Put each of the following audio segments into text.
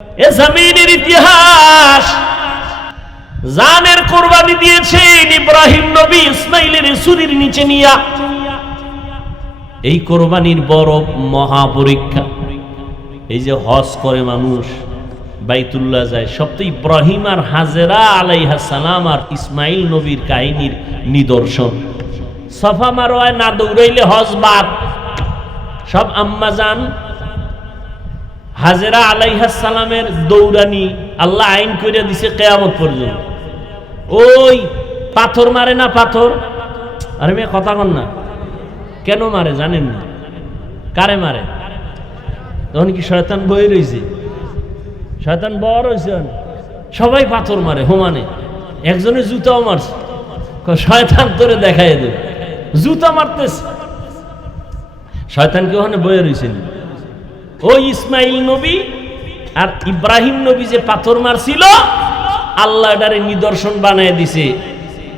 এ জমিনের ইতিহাস জানের কুরবানি দিয়েছেন ইব্রাহিম নবী ইসমাইলের ছুরির নিচে নিয়া। এই কুরবানির বড় মহা পরীক্ষা। এই যে হজ করে মানুষ, বাইতুল্লাহ যায়, সব তো ইব্রাহিম আর হাজেরা আলাইহিস সালাম আর ইসমাইল নবীর কাহিনীর নিদর্শন। সাফা মারওয়ায় না দৌড়াইলে হজ বাদ। সব আম্মা জান হাজেরা আলাইহিস সালামের দৌড়ানি আল্লাহ আইন করে দিছে কিয়ামত পর্যন্ত। ওই পাথর মারে না, পাথর, আরে মেয়ে কথা কন না, কেন মারে জানেন না? কারে মারে? তখন কি শয়তান বই রয়েছে? শয়তান বড় হয়েছে, সবাই পাথর মারে হোমানে। একজনে জুতাও মারছে, শয়তান তোরে দেখাই দেব, জুতা মারতেছে। শয়তানকে ওখানে বয়ে রয়েছেন। ওই ইসমাইল নবী আর ইব্রাহিম নবী যে পাথর মারছিল, আল্লাহ এটারে নিদর্শন বানায় দিছে।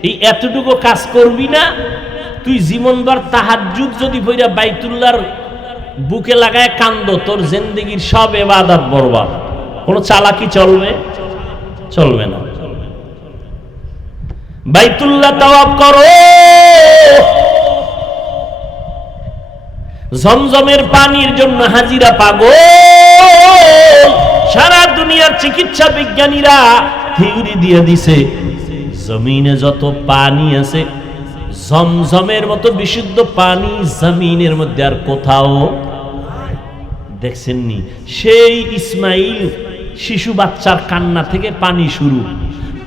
এই এতটুকু কাজ করবি না, তুই জীবনভর তাহাজ্জুদ যদি পইরা বাইতুল্লাহর বুকে লাগায় কান্দ, তোর জিন্দেগীর সব ইবাদত বরবাদ। কোন চালাকি চলবে? চলবে না। বাইতুল্লাহ তাওয়াফ করো, জমজমের পানির জন্য হাজিরা পাগল। সারা দুনিয়ার চিকিৎসা বিজ্ঞানীরা থিওরি দিয়ে দিছে, জমিনে যত পানি আছে জমজমের মতো বিশুদ্ধ পানি জমিনের মধ্যে আর কোথাও দেখছেননি। সেই ইসমাইল শিশু বাচ্চার কান্না থেকে পানি শুরু,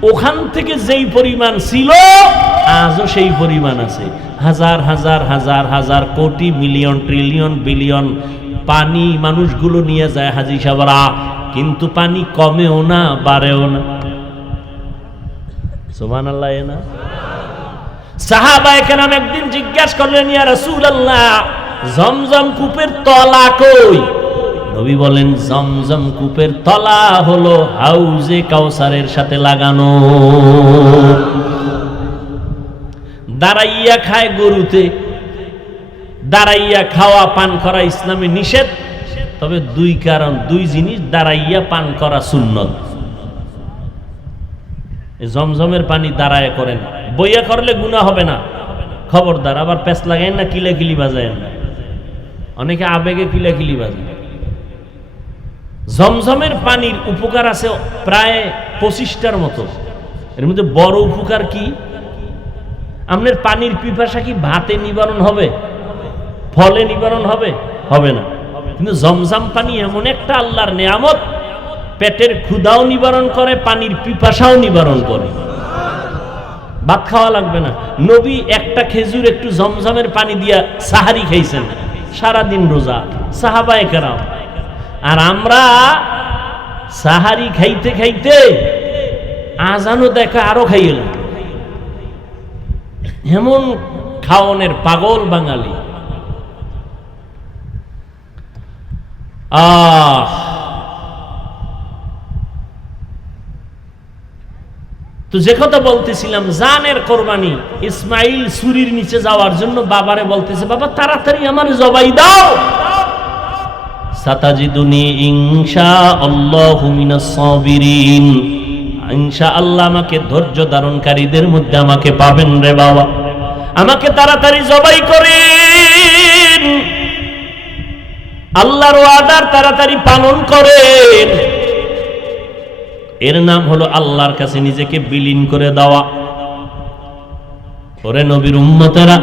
ওখান থেকে যেই পরিমাণ ছিল আজও সেই পরিমাণ আছে। হাজার হাজার হাজার হাজার কোটি মিলিয়ন ট্রিলিয়ন বিলিয়ন পানি মানুষগুলো নিয়ে যায় হাজি সাহেবরা, কিন্তু পানি কমেও না বাড়েও না। সুবহানাল্লাহ। না সাহাবায়ে কেরাম একদিন জিজ্ঞাসা করলেন, ইয়া রাসূলুল্লাহ, জমজম কূপের তলা কই? নবী বলেন, জমজম কূপের তলা হলো হাউজে কাউসারের সাথে লাগানো। দাঁড়াইয়া খায় গরুতে, দাঁড়াইয়া খাওয়া পান করা ইসলামে নিষেধ। তবে দুই জিনিস দাঁড়াইয়া পান করা সুন্নত। জমজমের পানি দাঁড়ায় করেন, বইয়া করলে গুনাহ হবে না, খবরদার। আবার পেছ লাগাইন না, কিলাকিলি বাজায়েন না। অনেকে আবেগে কিলাকিলি বাজায়। জমজমের পানির উপকার আছে প্রায় 25টার মতো। এর মধ্যে বড় উপকার কি? আপনার পানির পিপাসা কি ভাতে নিবারণ হবে? ফলে নিবারণ হবে? হবে না। কিন্তু জমজম পানি এমন একটা আল্লাহর নেয়ামত, পেটের ক্ষুধাও নিবারণ করে, পানির পিপাসাও নিবারণ করে। ভাত খাওয়া লাগবে না। নবী একটা খেজুর একটু জমজমের পানি দিয়া সাহারি খাইছেন, সারাদিন রোজা সাহাবায়ে কেরাম। আর আমরা সাহারি খাইতে খাইতে আজানও দেখা আরো খাইলাম। এমন খাওয়ানোর পাগল বাঙালি। তো যে কথা বলতেছিলাম, জানের কোরবানি। ইসমাইল ছুরির নিচে যাওয়ার জন্য বাবারে বলতেছে, বাবা তাড়াতাড়ি আমার জবাই দাও। সাতাজিদুনি ইনশাআল্লাহু মিনাস সাবিরিন, ইনশাআল্লাহ আমাকে ধৈর্য ধারণকারীদের মধ্যে আমাকে পাবেন রে বাবা। আমাকে তাড়াতাড়ি জবাই করেন, আল্লাহর ওয়াদার তাড়াতাড়ি পালন করেন। এর নাম হলো আল্লাহর কাছে নিজেকে বিলীন করে দেওয়া। ওরে নবীর উম্মতেরা,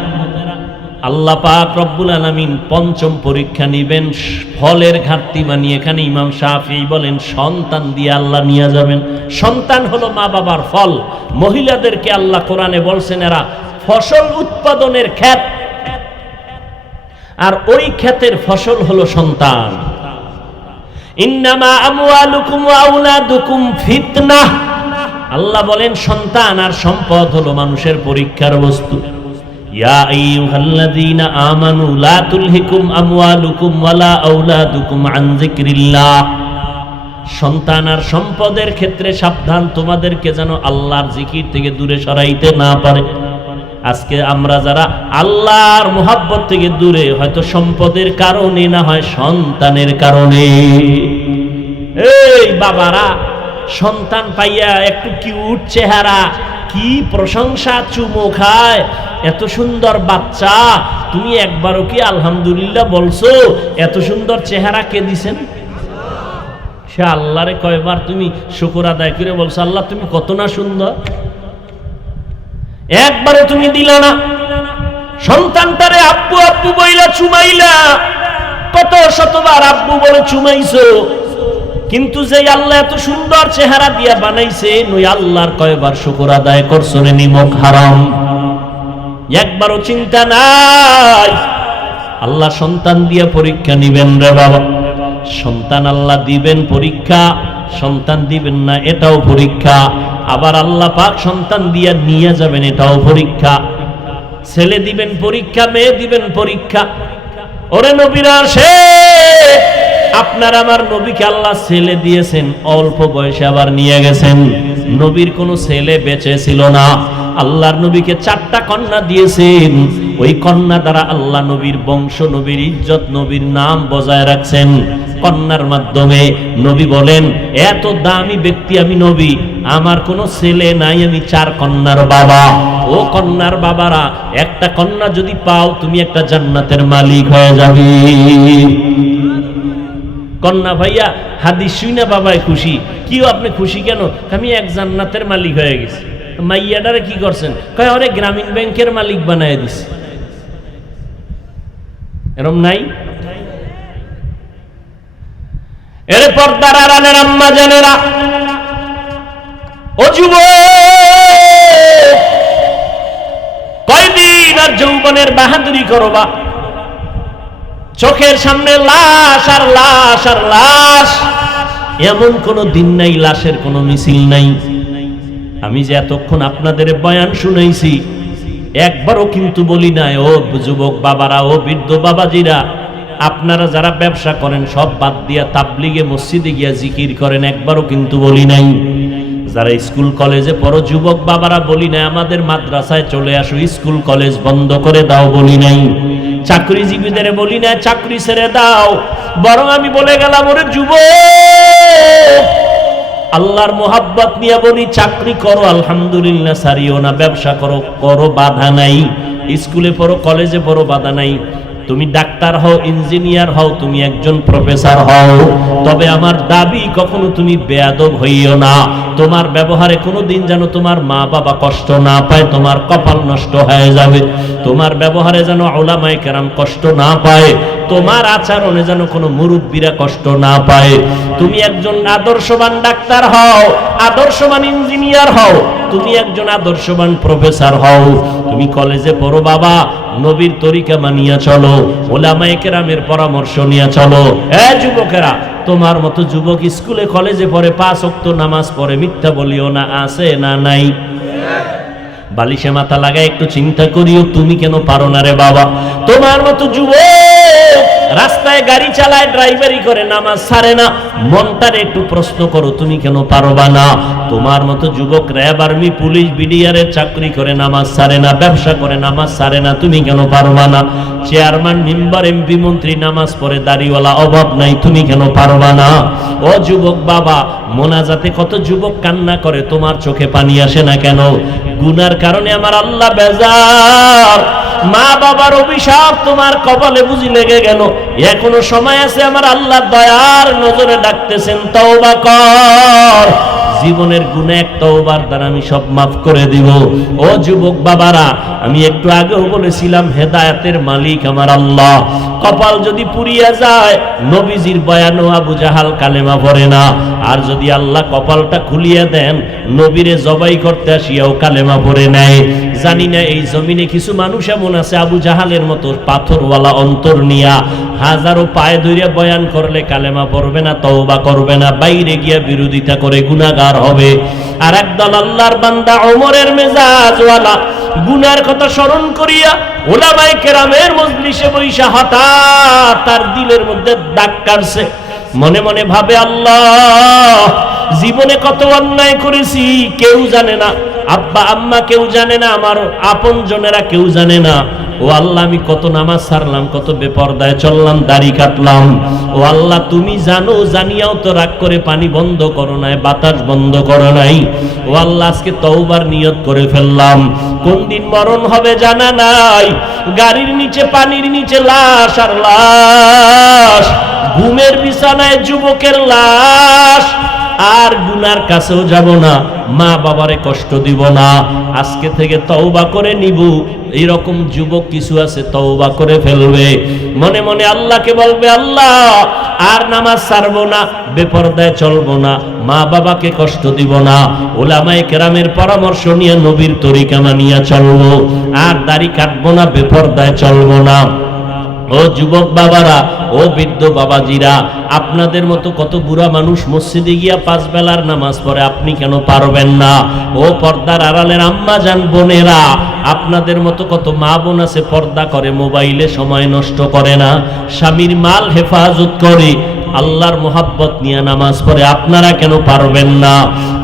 আল্লাহ পাক রব্বুল আলামিন পঞ্চম পরীক্ষা নিবেন ফলের ঘাটতি মানিয়ে। এখানে ইমাম শাফিঈ বলেন সন্তান দিয়ে আল্লাহ নিয়ে যাবেন। সন্তান হলো মা বাবার ফল। মহিলাদেরকে আল্লাহ কোরআনে বলছেন এরা ফসল উৎপাদনের ক্ষেত, আর ওই ক্ষেতের ফসল হলো সন্তান। ইন্নামা আমওয়ালুকুম ওয়া আওলাদুকুম ফিতনাহ। আল্লাহ বলেন সন্তান আর সম্পদ হলো মানুষের পরীক্ষার বস্তু। ইয়া আইয়ুহাল্লাযীনা আমানু লা তুলহিকুম আমওয়ালুকুম ওয়ালা আওলাদুকুম আন যিকরিল্লাহ। সন্তান আর সম্পদের ক্ষেত্রে সাবধান, তোমাদেরকে যেন আল্লাহর জিকির থেকে দূরে সরাইতে না পারে। আজকে আমরা যারা আল্লাহর মুহাব্বত থেকে দূরে, হয়তো সম্পদের কারণে, না হয় সন্তানের কারণে। এই বাবারা, সন্তান পাইয়া একটু কিউট চেহারা, কি প্রশংসা, চুমো খায়, এত সুন্দর বাচ্চা, তুমি একবারও কি আলহামদুলিল্লাহ বলছো? এত সুন্দর চেহারা কে দিছেন? সে আল্লাহরে কয়বার তুমি শুকর আদায় করে বলছো, আল্লাহ তুমি কত না সুন্দর? একবারও তুমি দিলা না। সন্তানটারে আব্বু আব্বু বইলা চুমাইলা, কত শতবার আব্বু বলে চুমাইছো, কিন্তু যে আল্লাহ এত সুন্দর চেহারা দিয়া বানাইছে, নই আল্লাহর কয়বার শুকর আদায় করছো রে নিমক হারাম? একবারও চিন্তা নাই। আল্লাহ সন্তান দিয়া পরীক্ষা নিবেন রে বাবা। সন্তান আল্লাহ দিবেন পরীক্ষা, সন্তান দিবেন না এটাও পরীক্ষা। আবার আল্লাহ পাক সন্তান দিয়া নিয়ে যাবেন, এটাও পরীক্ষা। ছেলে দিবেন পরীক্ষা, মেয়ে দিবেন পরীক্ষা। ওরে নবীরা আসে, আপনার আমার নবীকে আল্লাহ ছেলে দিয়েছেন, অল্প বয়সে আবার নিয়ে গেছেন। নবীর কোনো ছেলে বেঁচে ছিল না, আল্লাহর নবীকে 4টা কন্যা দিয়েছেন। ওই কন্যা দ্বারা আল্লাহ নবীর বংশ, নবীর ইজ্জত, নবীর নাম বজায় রাখছেন। কন্যার মাধ্যমে নবী বলেন, এত দামি ব্যক্তি আমি নবী, আমার কোনো ছেলে নাই, আমি 4 কন্যার বাবা। ও কন্যার বাবারা, একটা কন্যা যদি পাও তুমি একটা জান্নাতের মালিক হয়ে যাবে। কন্যা ভাইয়া হাদিস শুনে বাবাই খুশি। কিও আপনি খুশি কেন? আমি এক জান্নাতের মালিক হয়ে গেছি। মাইয়াডারে কি করছেন? কয় ওরে গ্রামীণ ব্যাংকের মালিক বানায় দিছে। এরম নাই? এর পর্দার আড়ালের আম্মা জানেরা, ও যুবক, কয়দিন আর যৌবনের বাহাদুরি করবা? চোখের সামনে লাশ আর লাশ আর লাশ, এমন কোন দিন নাই লাশের কোনো মিছিল নাই। আমি যে এতক্ষণ আপনাদের বয়ান শুনাইছি, একবারও কিন্তু বলি নাই ও যুবক বাবারা, ও বৃদ্ধ বাবাজিরা, আপনারা যারা ব্যবসা করেন সব বাদ দিয়া তাবলিগে মসজিদে গিয়া জিকির করেন, একবারও কিন্তু বলি নাই। যারা স্কুল কলেজে পড়ো যুবক বাবারা, বলি নাই আমাদের মাদ্রাসায় চলে আসো, স্কুল কলেজ বন্ধ করে দাও, বলি নাই। চাকরিজীবীদের বলি না চাকরি ছেড়ে দাও, বরং আমি বলে গেলাম ওরে যুবক, আল্লাহর মোহাব্বত নিয়ে বলি চাকরি করো আলহামদুলিল্লাহ, সারিও না। ব্যবসা করো, করো, বাধা নাই। স্কুলে পড়ো, কলেজে পড়ো, বাধা নাই। তুমি ডাক্তার হও, ইঞ্জিনিয়ার হও, তুমি একজন প্রফেসর হও, তবে আমার দাবি কখনো তুমি বেয়াদব হইও না। তোমার ব্যবহারে কোনোদিন যেন তোমার মা বাবা কষ্ট না পায়, তোমার কপাল নষ্ট হয়ে যাবে। তোমার ব্যবহারে যেন উলামায়ে কেরাম কষ্ট না পায়, তোমার আচরণে যেন কোনো মুরব্বীরা কষ্ট না পায়। তুমি একজন আদর্শবান ডাক্তার হও, আদর্শবান ইঞ্জিনিয়ার হও, তুমি একজন আদর্শবান প্রফেসর হও। তুমি কলেজে পড়ো বাবা, নবীর তরিকা মানিয়া চলো, উলামায়ে কেরামের পরামর্শ নিয়ে চলো। যুবকেরা, তোমার মতো যুবক স্কুলে কলেজে পড়ে, 5 ওয়াক্ত নামাজ পড়ে, মিথ্যা বলিও না, আছে না নাই? বালিশে মাথা লাগায় একটু চিন্তা করিও, তুমি কেন পারো না রে বাবা? তোমার মতো যুবক রাস্তায় গাড়ি চালায়, ড্রাইভারি করে, নামাজ ছাড়ে না, মনটারে একটু প্রশ্ন করো, তুমি কেন পারবা না? তোমার মতো যুবক র্যাব, আর্মি, পুলিশ, বিডিআরের চাকরি করে, নামাজ ছাড়ে না, ব্যবসা করে, নামাজ ছাড়ে না, তুমি কেন পারবা না? চেয়ারম্যান, মেম্বার, এমপি, মন্ত্রী নামাজ পড়ে, দাড়িওয়ালা, অভাব নাই, তুমি কেন পারবা না? ও যুবক বাবা, মোনাজাতে কত যুবক কান্না করে, তোমার চোখে পানি আসে না কেন? গুনার কারণে আমার আল্লাহ বেজার, মা বাবার অভিশাপ তোমার কপালে বুঝি লেগে গেল। এখনো সময় আছে, আমার আল্লাহ দয়ার নজরে ডাকতেছেন, তওবা কর। জীবনের গুনাহ এক তওবার দ্বারা আমি সব মাফ করে দিব। ও যুবক বাবারা, আমি একটু আগেও বলেছিলাম হেদায়েতের মালিক আমার আল্লাহ। কপাল যদি পুড়িয়া যায়, নবীজির বয়ানও আবু জাহাল কালেমা পড়ে না। আর যদি আল্লাহ কপালটা খুলিয়া দেন, নবীরে জবাই করতে আসিয়াও কালেমা পড়ে নেয়। জানি না এই জমিনে কিছু মানুষ এমন আছে আবু জাহালের মতো পাথরওয়ালা অন্তর নিয়া হাজারো পায়ে ধরিয়া বয়ান করলে কালেমা পড়বে না, তওবা করবে না, বাইরে গিয়া বিরোধিতা করে গুনাহগার হবে। আর একদল আল্লাহর বান্দা ওমরের মেজাজওয়ালা গুনার কথা স্মরণ করিয়া উলামায়ে কেরামের মজলিসে বৈশা হঠাৎ তার দিলের মধ্যে দাগ কাটছে। মনে মনে ভাবে, আল্লাহ, জীবনে কত অন্যায় করেছি কেউ জানে না, আব্বা আম্মা কেউ জানে না, আমার আপন জনেরা কেউ জানে না। ও আল্লাহ, আমি কত নামাজ ছাড়লাম, কত বেপরদায় চললাম, দাড়ি কাটলাম। ও আল্লাহ, তুমি জানো, জানিয়াও তো রাগ করে পানি বন্ধ করো নাই, বাতাস বন্ধ করো নাই। ও আল্লাহ, আজকে তওবার নিয়ত করে ফেললাম। কোন দিন মরণ হবে জানা নাই, গাড়ির নিচে, পানির নিচে লাশ আর লাশ, ঘুমের বিছানায় যুবকের লাশ। আর গুনার কাছেও যাব না, মা বাবারে কষ্ট দিব না। আজকে থেকে তওবা করে নিব। এইরকম যুবক কিছু আছে, তওবা করে ফেলবে, মনে মনে আল্লাহকে বলবে, আল্লাহ আর নামাজ ছাড়বো না, বেপরদায় চলবো না, মা বাবাকে কষ্ট দিব না, উলামায়ে কেরামের পরামর্শ নিয়ে নবীর তরিকা মানিয়া চলবো, আর দাড়ি কাটবো না, বেপরদায় চলবো না। ও যুবক বাবারা, ও বৃদ্ধ বাবাজিরা, আপনাদের মতো কত বুড়া মানুষ মসজিদে গিয়া 5 বেলার নামাজ পড়ে, আপনি কেন পারবেন না? ও পর্দার আড়ালের আম্মা জান বোনেরা, আপনাদের মতো কত মা বোন আছে, পর্দা করে, মোবাইলে সময় নষ্ট করে না, স্বামীর মাল হেফাজত করে, আল্লাহর মোহাব্বত নিয়ে নামাজ পড়ে, আপনারা কেন পারবেন না?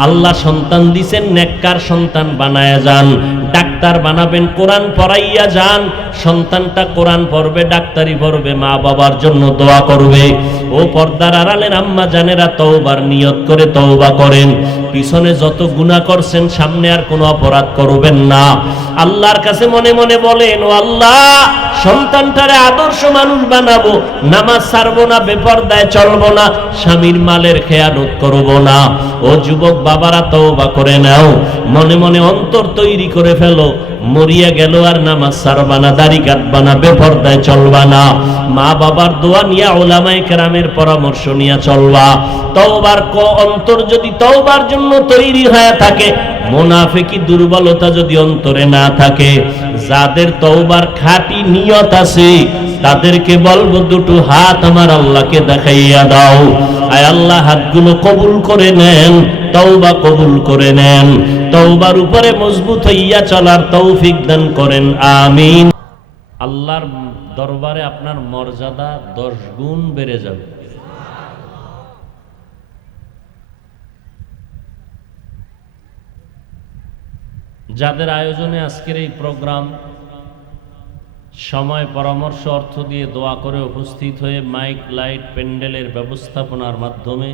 আল্লাহ সন্তান দিছেন, নেককার সন্তান বানায়া যান, ডাক্তার বানাবেন, কোরআন পড়াইয়া যান। সন্তানটা কোরআন পড়বে, ডাক্তারি পড়বে, মা বাবার জন্য দোয়া করবে। ও পর্দার আড়ালের আম্মা জানেরা, তওবার নিয়ত করে তওবা করেন। পিছনে যত গুনাহ করছেন, সামনে আর কোনো অপরাধ করবেন না। আল্লাহর কাছে মনে মনে বলেন, ও আল্লাহ, সন্তানটারে আদর্শ মানুষ বানাবো, নামাজ ছাড়বো না, বেপরদায় চলবো না, স্বামীর মালের খেয়ানত করব না। ও যুবক বাবারা, তওবা করে নাও, মনে মনে অন্তর তৈরি করে ফেলো, মরিয়া গেল আর নামাজ ছাড়বা না, দাড়ি কাটবা না, বেপরদায় চলবা না, মা বাবার দোয়া নিয়া, উলামায়ে কেরামের পরামর্শ নিয়া চলবা। তওবার অন্তর যদি তওবার জন্য তৈরি হয়ে থাকে, মুনাফিকি দুর্বলতা যদি অন্তরে না থাকে, যাদের তওবার খাঁটি নিয়ত আছে, তাদেরকে বলবো, দুটো হাত আমার আল্লাহকে দেখাইয়া দাও। আয় আল্লাহ, হাতগুলো কবুল করে নেন, তওবা কবুল করে নেন, তওবার উপরে মজবুত হইয়া চলার তৌফিক দান করেন, আমিন। আল্লাহর দরবারে আপনার মর্যাদা 10 গুণ বেড়ে যাবে। যাদের আয়োজনে আজকের এই প্রোগ্রাম, সময়, পরামর্শ, অর্থ দিয়ে দোয়া করে উপস্থিত হয়ে মাইক, লাইট, প্যান্ডেলের ব্যবস্থাপনার মাধ্যমে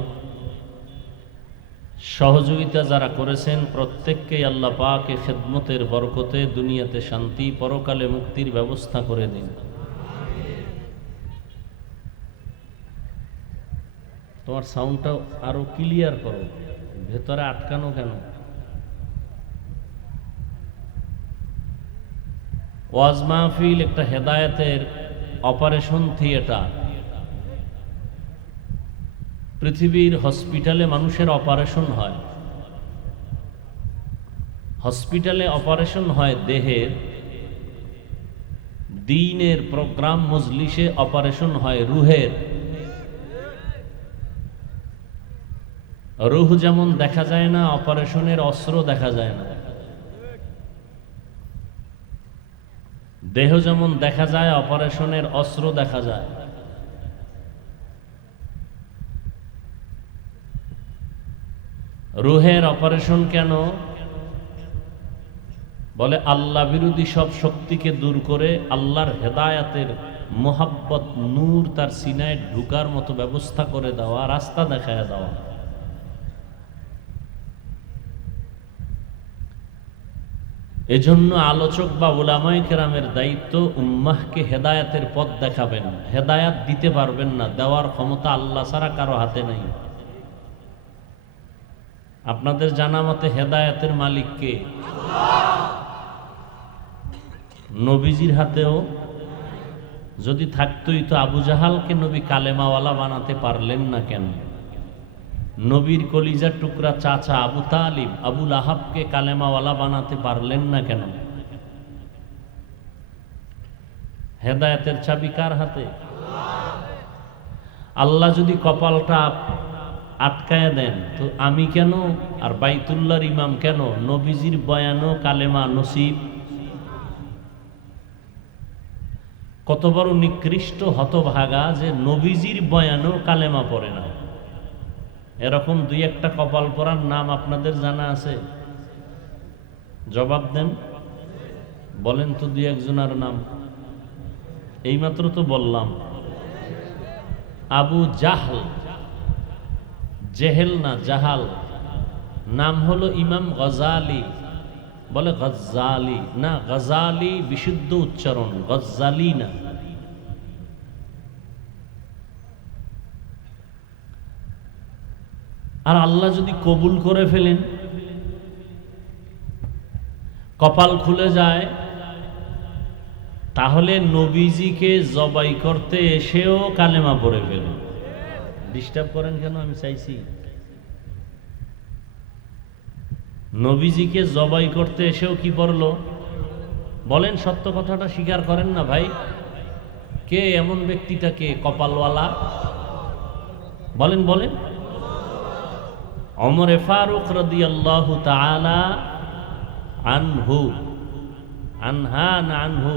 সহযোগিতা যারা করেছেন, প্রত্যেককেই আল্লাহ পাকের খেদমতের বরকতে দুনিয়াতে শান্তি, পরকালে মুক্তির ব্যবস্থা করে দিন। তোমার সাউন্ডটা আরো ক্লিয়ার করো, ভেতরে আটকানো কেন? ওয়াজ মাহফিল একটা হেদায়েতের অপারেশন থিয়েটার। পৃথিবীর হসপিটালে মানুষের অপারেশন হয়, হসপিটালে অপারেশন হয় দেহের, দ্বীনের প্রোগ্রাম মজলিসে অপারেশন হয় রুহের। রুহ যেমন দেখা যায় না, অপারেশনের অস্ত্র দেখা যায় না। দেহ যেমন দেখা যায়, অপারেশনের অস্ত্র দেখা যায়। রুহের অপারেশন কেন? বলে আল্লাহ বিরোধী সব শক্তিকে দূর করে আল্লাহর হেদায়াতের মোহাব্বত নূর তার সিনায় ঢুকার মতো ব্যবস্থা করে দেওয়া, রাস্তা দেখায় দেওয়া। এজন্য আলোচক বা উলামায়ে কেরামের দায়িত্ব, উম্মাহকে হেদায়াতের পথ দেখাবেন। হেদায়াত দিতে পারবেন না, দেওয়ার ক্ষমতা আল্লাহ ছাড়া কারো হাতে নেই। আপনাদের জানা মতে হেদায়াতের মালিক কে? নবীজির হাতেও যদি থাকতোই তো আবু জাহালকে নবী কালেমাওয়ালা বানাতে পারলেন না কেন? নবীর কলিজার টুকরা চাচা আবু তালিব, আবুল আহাবকে কালেমাওয়ালা বানাতে পারলেন না কেন? হেদায়েতের চাবি কার হাতে? আল্লাহ যদি কপালটা আটকায় দেন তো আমি কেন আর বাইতুল্লাহর ইমাম কেন? নবীজির বয়ানও কালেমা নসিব। কত বড় নিকৃষ্ট হতভাগা যে নবীজির বয়ানও কালেমা পড়ে না। এরকম দুই একটা কপাল পরার নাম আপনাদের জানা আছে? জবাব দেন, বলেন তো দুই একজনের নাম। এইমাত্র তো বললাম আবু জাহল, জেহেল না জাহাল, নাম হলো ইমাম গজালি। বলে গজ্জালি না, গজালি বিশুদ্ধ উচ্চারণ, গজ্জালি না। আর আল্লাহ যদি কবুল করে ফেলেন, কপাল খুলে যায়, তাহলে নবীজিকে জবাই করতে এসেও কালেমা পড়ে ফেলেন। ডিস্টার্ব করেন কেন? আমি চাইছি নবীজিকে জবাই করতে এসেও কি পড়লো? বলেন, সত্য কথাটা স্বীকার করেন না ভাই। কে এমন ব্যক্তিটাকে কপালওয়ালা? বলেন বলেন। ওমর ফারুক রাদিয়াল্লাহু তাআলা আনহু, আনহা না আনহু,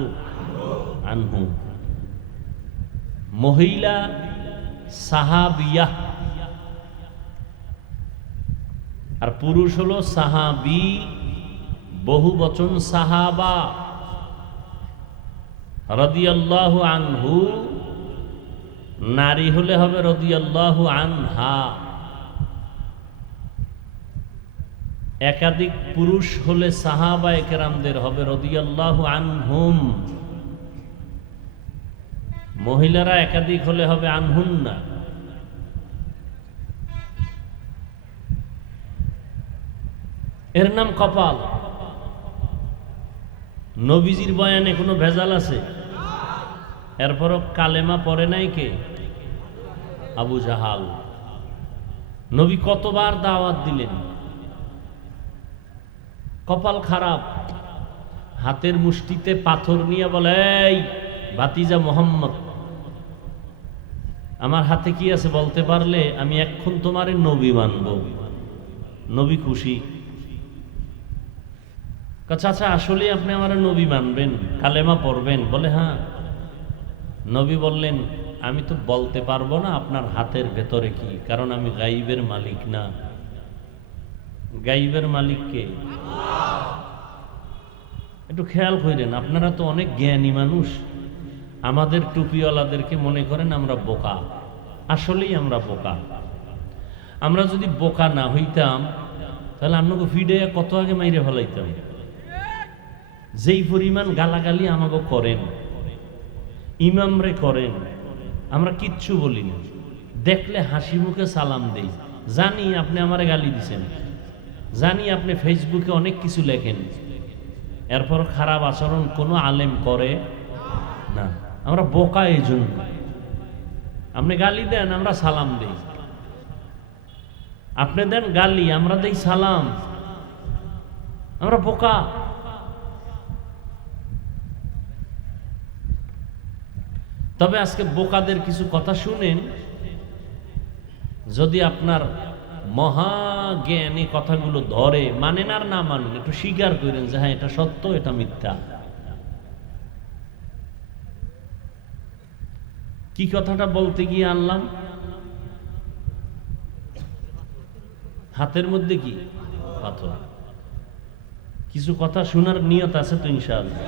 আনহু, মহিলা সাহাবিয়া আর পুরুষ হলো সাহাবি, বহু বচন সাহাবা। রাদিয়াল্লাহু আনহু, নারী হলে হবে রাদিয়াল্লাহু আনহা। একাধিক পুরুষ হলে সাহাবায়ে কেরামদের হবে রাদিয়াল্লাহু আনহুম। মহিলারা একাধিক হলে হবে আনহুন্না। এর নাম কপাল। নবীজির বয়ানে কোনো ভেজাল আছে? এরপরও কালেমা পড়ে নাই কে? আবু জাহাল। নবী কতবার দাওয়াত দিলেন, কপাল খারাপ। হাতের মুষ্টিতে পাথর নিয়ে বলে, এই ভাতিজা মোহাম্মদ, আমার হাতে কি আছে বলতে পারলে আমি এখন তোমারে নবী মানব। নবী খুশি। চাচা আসলে আপনি আমার নবী মানবেন, কালেমা পড়বেন? বলে হ্যাঁ। নবী বললেন, আমি তো বলতে পারবো না আপনার হাতের ভেতরে কি, কারণ আমি গাইবের মালিক না। গাইবের মালিক কে? একটু খেয়াল করেন, আপনারা তো অনেক জ্ঞানী মানুষ। আমাদের টুপিওয়ালাদেরকে মনে করেন আমরা বোকা। আসলেই আমরা বোকা। আমরা যদি বোকা না হইতাম তাহলে আপনাকে ফিডে কত আগে মাইরে ফেলাইতাম। যেই পরিমাণ গালাগালি আমাকে করেন, ইমামরে করেন, আমরা কিচ্ছু বলি না। দেখলে হাসি মুখে সালাম দেই। জানি আপনি আমারে গালি দিছেন, জানি আপনি ফেসবুকে অনেক কিছু লেখেন, এরপর খারাপ আচরণ কোনো আলেম করে না। আমরা বোকা এই জন্য। আপনি গালি দেন, আমরা সালাম দেই। আপনি দেন গালি, আমরা দেই সালাম। আমরা বোকা। তবে আজকে বোকাদের কিছু কথা শুনেন, যদি আপনার মহাজ্ঞানী কথাগুলো ধরে, মানেন আর না মানেন, একটু স্বীকার করেন যে হ্যাঁ এটা সত্য, এটা মিথ্যা। কি কথাটা বলতে গিয়ে আনলাম? হাতের মধ্যে কি পাথর। কিছু কথা শোনার নিয়ত আছে তো ইনশাআল্লাহ।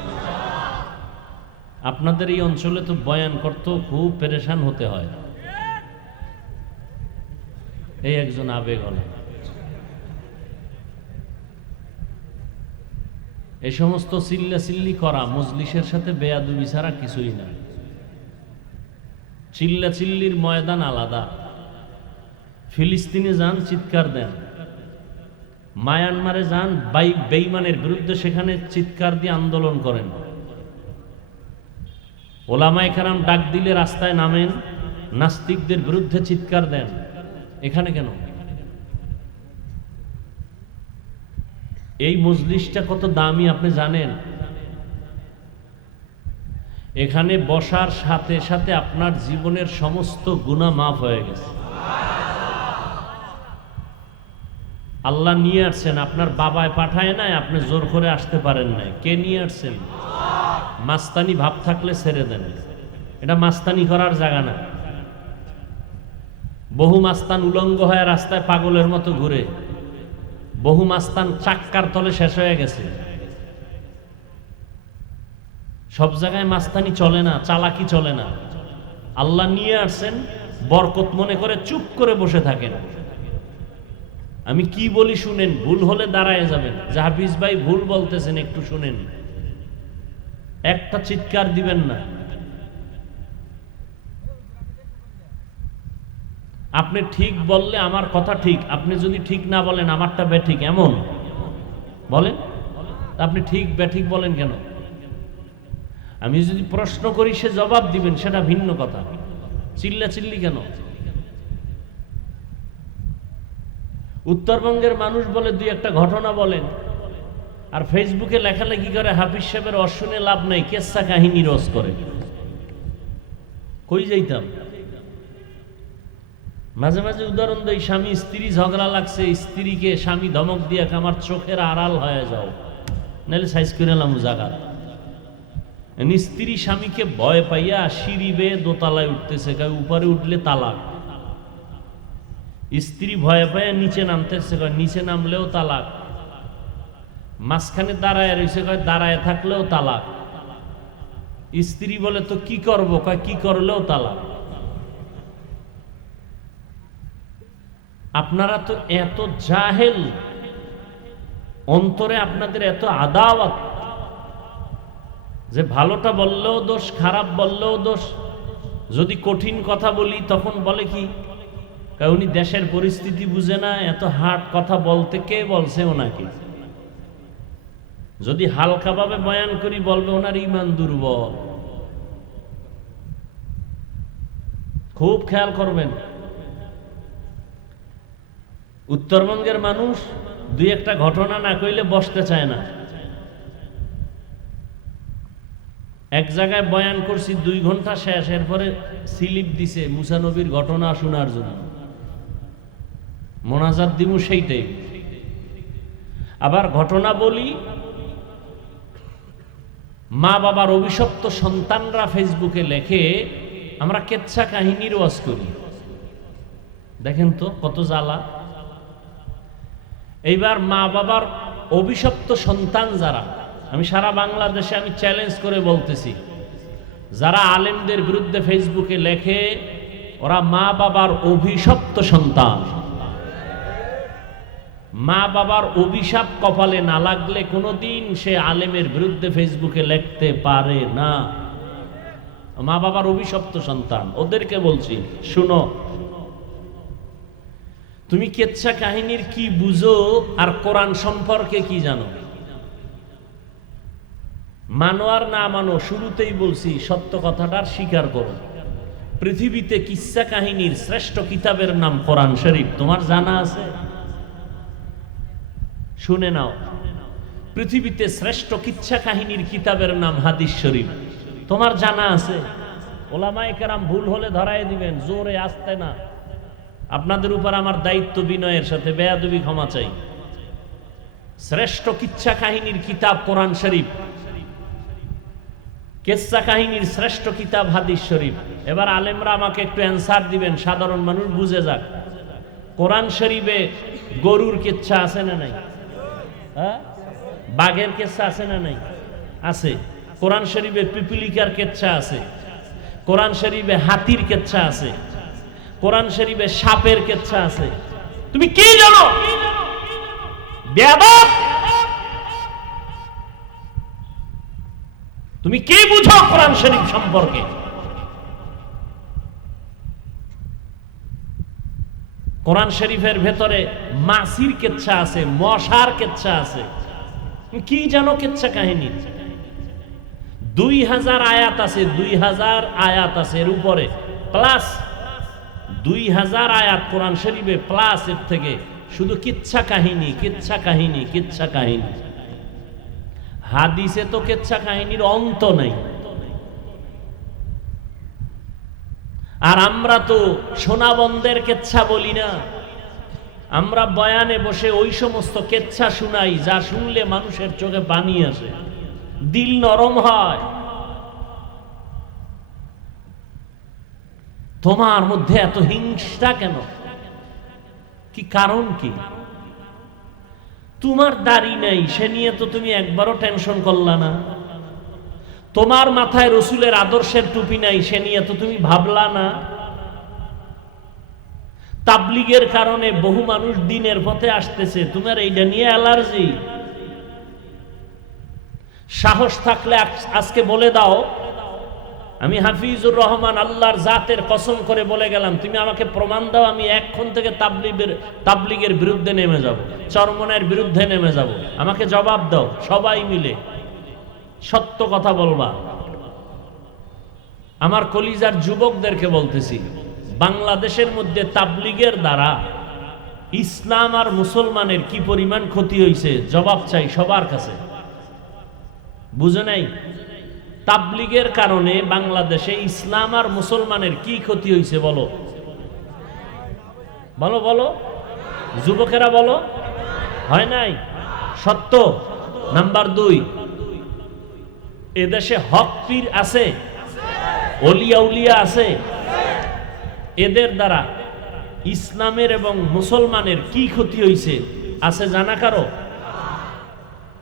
আপনাদের এই অঞ্চলে তো বয়ান করতে খুব পেরেশান হতে হয়। এই একজন আবেগ হল। এই সমস্ত চিল্লাচিল্লি করা মজলিসের সাথে বেয়াদবি ছাড়া কিছুই না। চিল্লাচিল্লির ময়দান আলাদা। ফিলিস্তিনে যান, চিৎকার দেন। মায়ানমারে যান, বেঈমানের বিরুদ্ধে সেখানে চিৎকার দিয়ে আন্দোলন করেন। ওলামায়ে কেরাম ডাক দিলে রাস্তায় নামেন, নাস্তিকদের বিরুদ্ধে চিৎকার দেন। এখানে কেন? এই মজলিসটা কত দামি আপনি জানেন? এখানে বসার সাথে সাথে আপনার জীবনের সমস্ত গুনাহ মাফ হয়ে গেছে। আল্লাহ নিয়ে আসছেন, আপনার বাবায় পাঠায় নাই, আপনি জোর করে আসতে পারেন নাই। কে নিয়ে আসছেন? মাস্তানি ভাব থাকলে ছেড়ে দেন। এটা মাস্তানি করার জায়গা না। বহু মাস্তান উলঙ্গ হয়ে রাস্তায় পাগলের মতো ঘুরে। বহু মাস্তান চাক্কার তলে শেষ হয়ে গেছে। সব জায়গায় মাস্তানি চলে না, চালাকি চলে না। আল্লাহ নিয়ে আসছেন, বরকত মনে করে চুপ করে বসে থাকেন। আমি কি বলি শুনেন, ভুল হলে দাঁড়ায় যাবেন। হাফিজ ভাই ভুল বলতেছেন, একটু শুনেন, একটা চিৎকার দিবেন না। আপনি ঠিক বললে আমার কথা ঠিক, আপনি যদি ঠিক না বলেন আমারটা বেঠিক, এমন বলেন। আপনি ঠিক বেঠিক বলেন কেন? আমি যদি প্রশ্ন করি সে জবাব দিবেন, সেটা ভিন্ন কথা। চিল্লা চিল্লি কেন? উত্তরবঙ্গের মানুষ বলে দুই একটা ঘটনা বলেন, আর ফেসবুকে লেখালেখি করে হাফিজ সাহেবের অশুনে লাভ নাই, কেচ্ছা কাহিনী রোজ করে। কই যাইতাম? মাঝে মাঝে উদাহরণ দেয়, স্বামী স্ত্রী ঝগড়া লাগছে, স্ত্রীকে স্বামী ধমক দিয়ে আমার চোখের আড়াল হয়ে যাও, নাহলে সাইজ করে এলাম জায়গা। স্ত্রী স্বামীকে ভয় পাইয়া সিঁড়ি বেয়ে দোতলায় উঠতেছে, উপরে উঠলে তালাক। স্ত্রী ভয় পাইয়া নিচে নামতেছে, নিচে নামলেও তালাক। মাঝখানে দাঁড়ায় রয়েছে, দাঁড়ায় থাকলেও তালাক। স্ত্রী বলে তো কি করবো, কি করলেও তালাক। আপনারা তো এত জাহেল, অন্তরে আপনাদের এত আদাওয়াত যে ভালোটা বললেও দোষ, খারাপ বললেও দোষ। যদি কঠিন কথা বলি তখন বলে কি, উনি দেশের পরিস্থিতি বুঝে না, এত হার্ড কথা বলতে কে বলছে ওনাকে। যদি হালকাভাবে বয়ান করি বলবে ওনার ঈমান দুর্বল। খুব খেয়াল করবেন। উত্তরবঙ্গের মানুষ দুই একটা ঘটনা না কইলে বসতে চায় না। এক জায়গায় বয়ান করছি 2 ঘন্টা শেষ, এরপরে স্লিপ দিছে মুসা নবীর ঘটনা শোনার জন্য। মোনাজাত দিমু সেইটাই। আবার ঘটনা বলি, মা বাবার অভিশপ্ত সন্তানরা ফেসবুকে লেখে আমরা কেচ্ছা কাহিনীর ওয়াজ করি। দেখেন তো কত জ্বালা। এইবার মা বাবার অভিশপ্ত সন্তান যারা, আমি সারা বাংলাদেশে আমি চ্যালেঞ্জ করে বলতেছি, যারা আলেমদের বিরুদ্ধে ফেসবুকে লেখে ওরা মা বাবার অভিশপ্ত সন্তান। মা বাবার অভিশাপ কপালে না লাগলে কোনোদিন সে আলেমের বিরুদ্ধে ফেসবুকে লিখতে পারে না। মা বাবার অভিশপ্ত সন্তান, ওদেরকে বলছি শুনো, তুমি কেচ্ছা কাহিনীর কি বুঝো আর কোরআন সম্পর্কে কি জানো? মানো আর না মানো, শুরুতেই বলছি সত্য কথাটার স্বীকার করো। পৃথিবীতে কিচ্ছা কাহিনীর শ্রেষ্ঠ কিতাবের নাম কোরআন শরীফ, তোমার জানা আছে? শুনে নাও, পৃথিবীতে শ্রেষ্ঠ কিচ্ছা কাহিনীর কিতাবের নাম হাদিস শরীফ, তোমার জানা আছে? ওলামায়ে কেরাম ভুল হলে ধরায় দিবেন, জোরে আসতে না। আপনাদের উপর আমার দায়িত্ব বিনয়ের সাথে, বেয়াদবি ক্ষমা চাই। শ্রেষ্ঠ কিচ্ছা কাহিনীর কিতাব কোরআন শরীফ, কিচ্ছা কাহিনীর শ্রেষ্ঠ কিতাব হাদিস শরীফ। এবার আলেমরা আমাকে একটু অ্যান্সার দিবেন, সাধারণ মানুষ বুঝে যাক। কোরআন শরীফে গরুর কিচ্ছা আছে না নাই? বাঘের কিচ্ছা আছে না নাই? আছে। কোরআন শরীফে পিপিলিকার কিচ্ছা আছে, কোরআন শরীফে হাতির কিচ্ছা আছে, কোরআন শরীফে সাপের কিচ্ছা আছে। তুমি কি জানো বেয়াদব? তুমি কি বুঝো কোরআন শরীফ সম্পর্কে? কোরআন শরীফের ভেতরে মাছির কিচ্ছা আছে, মশার কিচ্ছা আছে। কি জানো কিচ্ছা কাহিনী? 2000 আয়াত আছে, 2000 আয়াত আছে, এর উপরে প্লাস 2000 আয়াত কোরআন শরীফে, প্লাস এর থেকে শুধু কিচ্ছা কাহিনী, কিচ্ছা কাহিনী, কিচ্ছা কাহিনী। হাদিসে তো কিচ্ছা কাহিনীর অন্ত নাই। আর আমরা তো সোনাবন্দের কিচ্ছা বলি না, আমরা বয়ানে বসে ওই সমস্ত কিচ্ছা শুনাই যা শুনলে মানুষের চোখে পানি আসে, দিল নরম হয়। তোমার মধ্যে এত হিংসা কেন? কি কারণ কি? তোমার দাড়ি নাই, সে নিয়ে তো তুমি একবারও টেনশন করলা না। তোমার মাথায় রসুলের আদর্শের টুপি নাই, সে নিয়ে তো তুমি ভাবলা না। তাবলিগের কারণে বহু মানুষ দিনের পথে আসতেছে, তোমার এইটা নিয়ে অ্যালার্জি। সাহস থাকলে আজকে বলে দাও, আমি হাফিজুর রহমান আল্লাহর জাতের কসম করে বলে গেলাম, তুমি আমাকে প্রমাণ দাও, আমি এখন থেকে তাবলিগের বিরুদ্ধে নেমে যাব, চরমনের বিরুদ্ধে নেমে যাব। আমাকে জবাব দাও, সবাই মিলে সত্য কথা বলবা। আমার কলিজার যুবকদেরকে বলতেছি, বাংলাদেশের মধ্যে তাবলিগের দ্বারা ইসলাম আর মুসলমানের কি পরিমাণ ক্ষতি হয়েছে, জবাব চাই সবার কাছে। বুঝে নাই? তাবলিগের কারণে বাংলাদেশে ইসলাম আর মুসলমানের কি ক্ষতি হয়েছে বলো, বলো বলো, যুবকেরা বলো। হয় নাই? সত্য। নাম্বার 2, এদেশে হক পীর আছে, ওলিয়া উলিয়া আছে, এদের দ্বারা ইসলামের এবং মুসলমানের কি ক্ষতি হয়েছে আছে জানা কারো?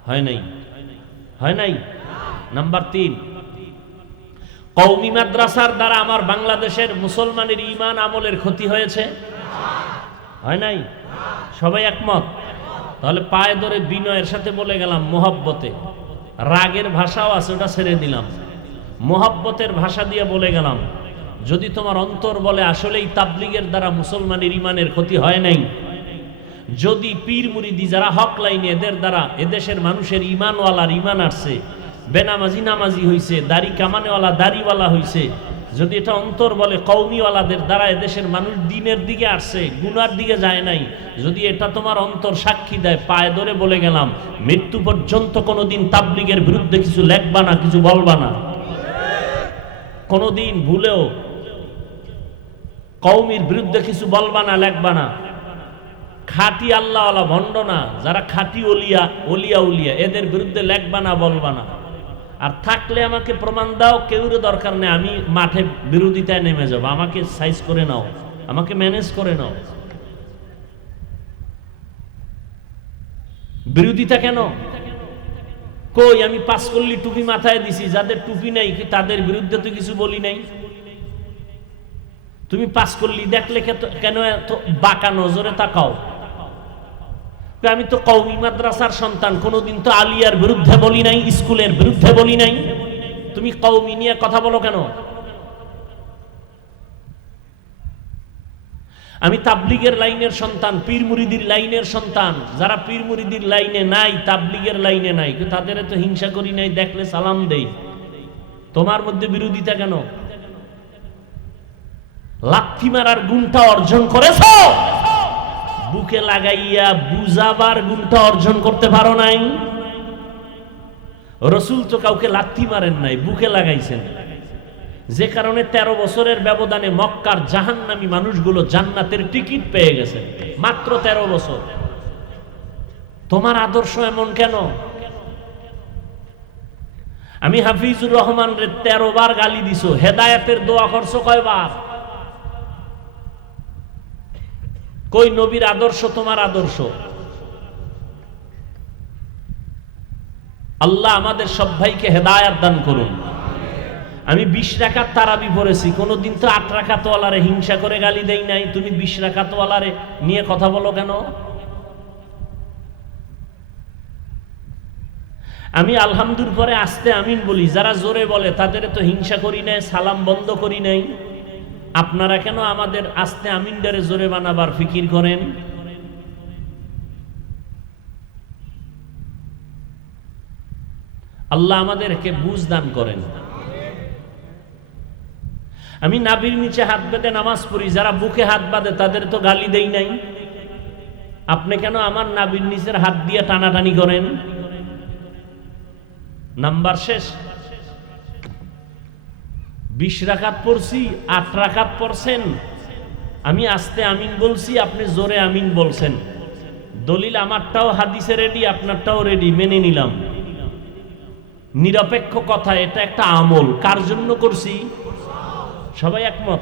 হয় নাই? হয় নাই? নাম্বার 3, কওমি মাদ্রাসার দ্বারা আমার বাংলাদেশের মুসলমানের ঈমান আমলের ক্ষতি হয়েছে? হয় নাই? সবাই একমত? তাহলে পায়ে ধরে বিনয়ের সাথে বলে গেলাম, মোহাব্বতে, রাগের ভাষাও আছে, ওটা ছেড়ে দিলাম, মোহাব্বতের ভাষা দিয়ে বলে গেলাম, যদি তোমার অন্তর বলে আসলেই তাবলিগের দ্বারা মুসলমানের ঈমানের ক্ষতি হয় নাই, যদি পীর মুরিদি যারা হক লাইনে এদের দ্বারা এদেশের মানুষের ঈমানওয়ালার ঈমান আসছে, বেনামাজি নামাজি হইছে, দাড়ি কামানেওয়ালা দাড়িওয়ালা হইছে, যদি এটা অন্তর বলে কওমিওয়ালাদের দ্বারা এদেশের মানুষ দিনের দিকে আসছে, গুনার দিকে যায় নাই, যদি এটা তোমার অন্তর সাক্ষী দেয়, পায়ে ধরে বলে গেলাম, মৃত্যু পর্যন্ত কোনোদিন তাবলিগের বিরুদ্ধে কিছু লেখবা না, কিছু বলবা না, কোনোদিন ভুলেও কওমির বিরুদ্ধে কিছু বলবা না, লেখবা না। খাঁটি আল্লাহওয়ালা ভণ্ড না, যারা খাঁটি ওলিয়া উলিয়া এদের বিরুদ্ধে লেখবা না, বলবা না। আর থাকলে আমাকে প্রমাণ দাও, কেউরে দরকার নেই, আমি মাঠে বিরোধিতায় নেমে যাব, আমাকে সাইজ করে নাও, আমাকে ম্যানেজ করে নাও। বিরোধিতা কেন? কই আমি 5 কল্লি টুপি মাথায় দিছি, যাদের টুপি নাই তাদের বিরুদ্ধে তো কিছু বলি নাই। তুমি 5 কল্লি দেখলে কেন এত বাঁকা নজরে তাকাও? আমি তো কওমি মাদ্রাসার সন্তান, কোনোদিন তো আলিয়ার বিরুদ্ধে বলি নাই, স্কুলের বিরুদ্ধে বলি নাই, তুমি কওমি নিয়ে কথা বলো কেন? আমি তাবলিগের লাইনের সন্তান, পীর মুরিদির লাইনের সন্তান, যারা পীর মুরিদির লাইনে নাই, তাবলিগের লাইনে নাই, তাদের তো হিংসা করি নাই, দেখলে সালাম দেই। তোমার মধ্যে বিরোধিতা কেন? লাথি মারার গুণটা অর্জন করেছো, বুকে লাগাইয়া বুঝাবার গুণটা অর্জন করতে পারো নাই। রসুল তো কাউকে লাথি মারেন নাই, বুকে লাগাইছেন, যে কারণে 13 বছরের ব্যবধানে মক্কার জাহান্নামী মানুষগুলো জান্নাতের টিকিট পেয়ে গেছে, মাত্র 13 বছর। তোমার আদর্শ এমন কেন? আমি হাফিজুর রহমান রে 13 বার গালি দিছো, হেদায়েতের দোয়া করছো কয়বার? কই নবীর আদর্শ তোমার আদর্শ? আল্লাহ আমাদের সব ভাইকে হেদায়েত দান করুন। আমি 20 রাকাত তারাবি পড়েছি, কোনোদিন তো 8 রাকাতওয়ালারে হিংসা করে গালি দেই নাই। তুমি 20 রাকাতওয়ালারে নিয়ে কথা বলো কেন? আমি আলহামদুর পরে আস্তে আমিন বলি, যারা জোরে বলে তাদের তো হিংসা করি নাই, সালাম বন্ধ করি নাই। আপনারা কেন আমাদের আস্তে আমিনদারে জোরে বানাবার ফিকির করেন? আল্লাহ আমাদেরকে বুঝ দান করেন। আমি নাভির নিচে হাত বেঁধে নামাজ পড়ি, যারা বুকে হাত বাঁধে তাদের তো গালি দেই নাই। আপনি কেন আমার নাভির নিচের হাত দিয়ে টানাটানি করেন? নাম্বার শেষ। 20 রাকাত পড়ছি, 8 রাকাত পড়ছেন, আমি আস্তে আমিন বলছি, আপনি জোরে আমিন বলছেন। দলিল আমারটাও হাদিসে রেডি, আপনারটাও রেডি, মেনে নিলাম। নিরপেক্ষ কথা, এটা একটা আমল, কার জন্য করছি? সবাই একমত?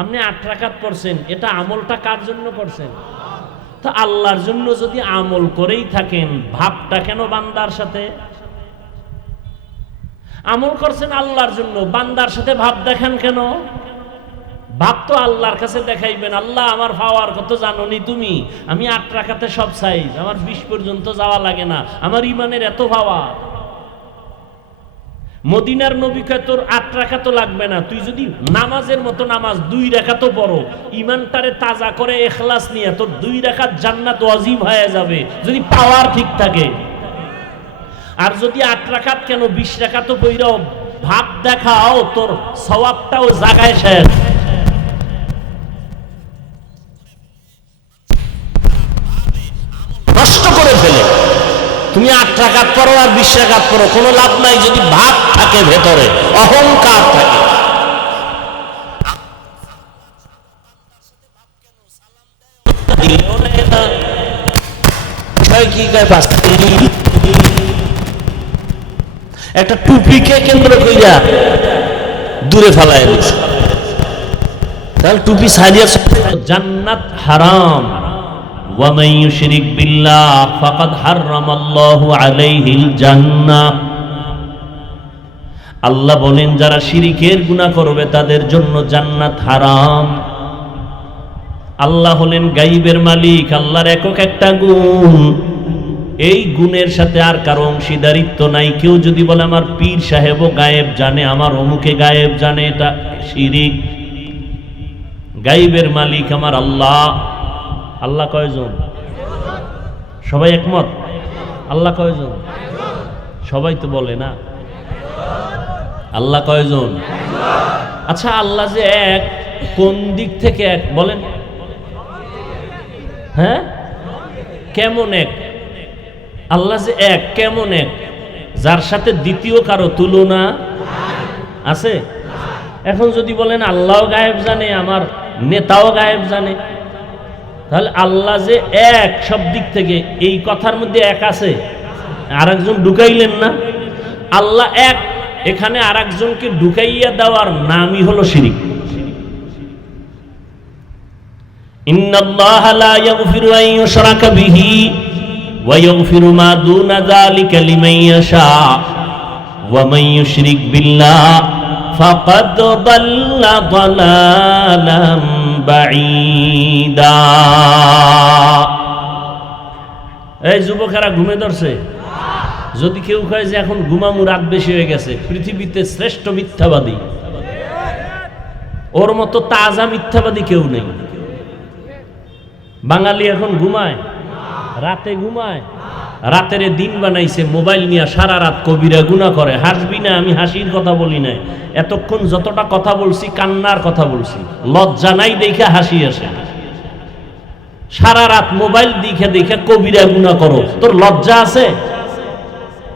আপনি 8 রাকাত পড়ছেন, এটা আমলটা কার জন্য করছেন? তো আল্লাহর জন্য যদি আমল করেই থাকেন, ভাবটা কেন বান্দার সাথে? আমল করছেন আল্লাহর জন্য, বান্দার সাথে ভাব দেখান কেন? ভাব তো আল্লাহর কাছে দেখাইবেন। আল্লাহ আমার পাওয়ার কত জানোনি তুমি, আমি 8 রাকাতে সব সাইজ, আমার 20 পর্যন্ত যাওয়া লাগে না, আমার ইমানের এত পাওয়ার। মদিনার নবী কয় তোর 8 রাকাত লাগবে না, তুই যদি নামাজের মতো নামাজ 2 রাকাতও পড়ো, ইমানটারে তাজা করে ইখলাস নিয়ে, তোর 2 রাকাত জান্নাত ওয়াজিব হয়ে যাবে যদি পাওয়ার ঠিক থাকে। আর যদি 8 রাকাত কেন 20 রাকাতও পড়াও, ভাব দেখাও, তোর সওয়াবটাও জাগায় শেষ। নষ্ট করে ফেলে। তুমি 8 রাকাত পড়ো আর 20 রাকাত পড়ো, কোনো লাভ নাই যদি ভাব থাকে ভেতরে, অহংকার থাকে। একটা টুপিকে কেন্দ্র কইরা দূরে ফেলায় দিছে, তাহলে টুপি সারিয়া। জান্নাত হারাম। وَمَن يُشْرِكْ بِاللَّهِ فَقَدْ حَرَّمَ اللَّهُ عَلَيْهِ الْجَنَّةَ। আল্লাহ বলেন যারা শিরকের গুনাহ করবে তাদের জন্য জান্নাত হারাম। আল্লাহ হলেন গায়বের মালিক, আল্লাহর একক একটা গুণ, এই গুণের সাথে আর কারো অংশীদারিত্ব নাই। কেউ যদি বলে আমার পীর সাহেবও গায়েব জানে, আমার অমুকে গায়েব জানে, এটা শিরিক। গায়বের মালিক আমার আল্লাহ। আল্লাহ কয়জন? সবাই একমত? আল্লাহ কয়জন? সবাই তো বলে না। আল্লাহ কয়জন? আচ্ছা, আল্লাহ যে এক, কোন দিক থেকে এক বলেন? হ্যাঁ, কেমন এক? আল্লাহ যে এক, কেমন এক? যার সাথে দ্বিতীয় কারো তুলনা আছে? এখন যদি বলেন আল্লাহও গায়েব জানে, আমার নেতাও গায়েব জানে, তাহলে আল্লাহ যে এক সব দিক থেকে, এই কথার মধ্যে এক আছে? আর একজন ঢুকাইলেন না? আল্লাহ এক, এখানে আর একজনকে ঢুকাইয়া দেওয়ার নামই হলো শিরিক। ইন্নাল্লাহা লা ইয়াগফিরু আন ইউশরাকা বিহি ওয়া ইয়াগফিরু মা দুনা যালিকা লিমান ইয়াশা ওয়া মান ইউশরিক বিল্লাহ ফাকাদ দাল্লা দালালাম বাঈদা। এই যুবকেরা ঘুমে ধরছে? যদি কেউ কয় যে এখন ঘুমামু, রাত বেশি হয়ে গেছে, পৃথিবীতে শ্রেষ্ঠ মিথ্যাবাদী, ওর মতো তাজা মিথ্যাবাদী কেউ নেই। বাঙালি এখন ঘুমায়, রাতে ঘুমায়, রাতের দিন বানাইছে, মোবাইল নিয়ে সারা রাত কবিরা গুনাহ করে। হাসবি না, আমি হাসির কথা বলি নাই, এতক্ষণ যতটা কথা বলছি কান্নার কথা বলছি। লজ্জা নাই দেখে হাসি আসে। সারা রাত মোবাইল দেখে দেখে কবিরা গুনাহ করো, তোর লজ্জা আছে?